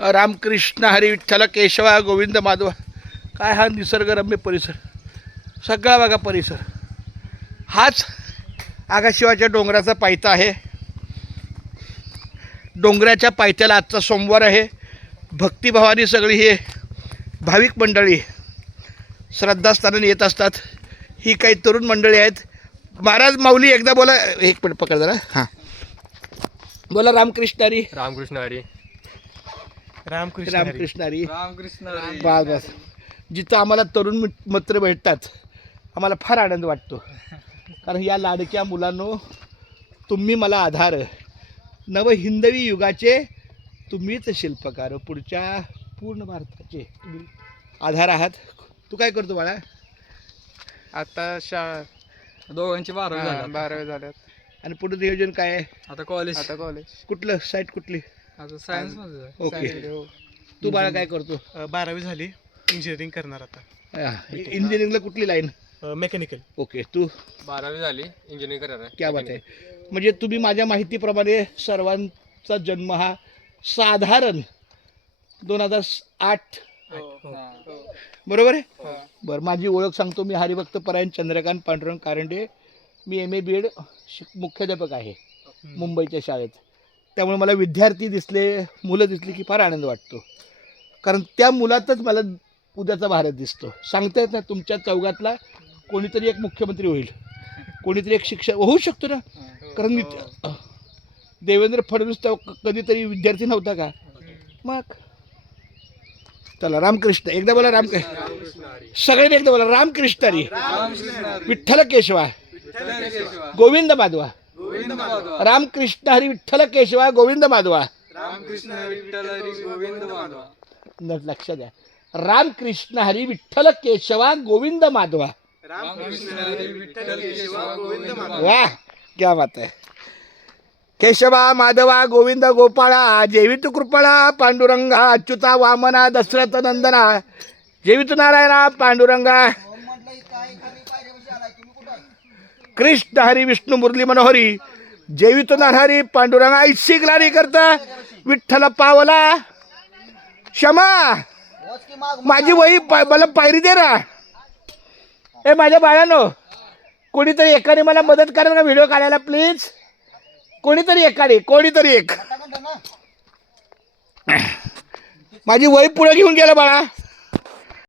रामकृष्ण हरी विठ्ठल केशवा गोविंद माधवा. काय हा निसर्गरम्य परिसर, सगळा बघा परिसर. हाच आगाशिवाच्या डोंगराचा पायथा आहे. डोंगराच्या पायथ्याला आजचा सोमवार आहे. भक्तिभावानी सगळी हे भाविक मंडळी श्रद्धास्थानाने येत असतात. ही काही तरुण मंडळी आहेत. महाराज माऊली एकदा बोला, एक मिनिट पकड जरा. हां बोला. रामकृष्ण हरी. रामकृष्ण हरी. रामकृष्ण हरी. रामकृष्ण बस बस. जिथं आम्हाला तरुण मित्र भेटतात आम्हाला फार आनंद वाटतो. कारण या लाडक्या मुलांनो, तुम्ही मला आधार, नव हिंदवी युगाचे तुम्हीच शिल्पकार, पुढच्या पूर्ण भारताचे तुम्ही आधार आहात. तू काय करतो बाळा? आता दोघांची 12वी झाल्यात. आणि पुढे नियोजन काय आहे? आता कॉलेज. कुठलं साईट कुठली? आता सायन्स मध्ये. ओके. तू बाळा काय करतो? 12वी झाली, इंजिनिअरिंग करणार आता. इंजिनिअरिंगला कुठली लाईन? मेकॅनिकल. ओके. तू? 12वी झाली, इंजिनिअरिंग करणार. क्या बात आहे. म्हणजे तुम्ही माझ्या माहितीप्रमाणे सर्वांचा जन्म हा साधारण 2008 बरोबर आहे? बरं. माझी ओळख सांगतो. मी हरिभक्त परायण चंद्रकांत पांडुरंग कारंडे. मी MA BEd मुख्याध्यापक आहे मुंबईच्या शाळेत. त्यामुळे मला विद्यार्थी दिसले, मुलं दिसली की फार आनंद वाटतो. कारण त्या मुलातच मला उद्याचा भारत दिसतो. सांगता येत ना, तुमच्या चौघातला कोणीतरी एक मुख्यमंत्री होईल, कोणीतरी एक शिक्षक होऊ शकतो ना. कारण देवेंद्र फडणवीस कधीतरी विद्यार्थी नव्हता का? मग चला. रामकृष्ण एकदा बोला. सगळ्यांनी एकदा बोला. रामकृष्ण हरी. विठ्ठल केशवा गोविंद माधवा. रामकृष्ण हरी विठ्ठल केशवा गोविंद माधवा. लक्षात द्या. रामकृष्ण हरी विठ्ठल केशवा गोविंद माधवा. वाह, क्या बात आहे. केशवा माधवा गोविंद गोपाळा जेवित कृपळा पांडुरंगा अच्युता वामना दशरथ नंदना जेवित नारायणा पांडुरंगा कृष्ण हरी विष्णू मुरली मनोहरी जेवित नारहरी पांडुरंगा ऐशी ग्लानी करता विठ्ठल पावला क्षमा. माझी वही मला पायरी दे ना. ए माझ्या बाळांनो, कोणीतरी एकाने मला मदत करा ना व्हिडिओ काढायला प्लीज. कोणीतरी एक. माझी वही पुढे घेऊन गेला बाळा.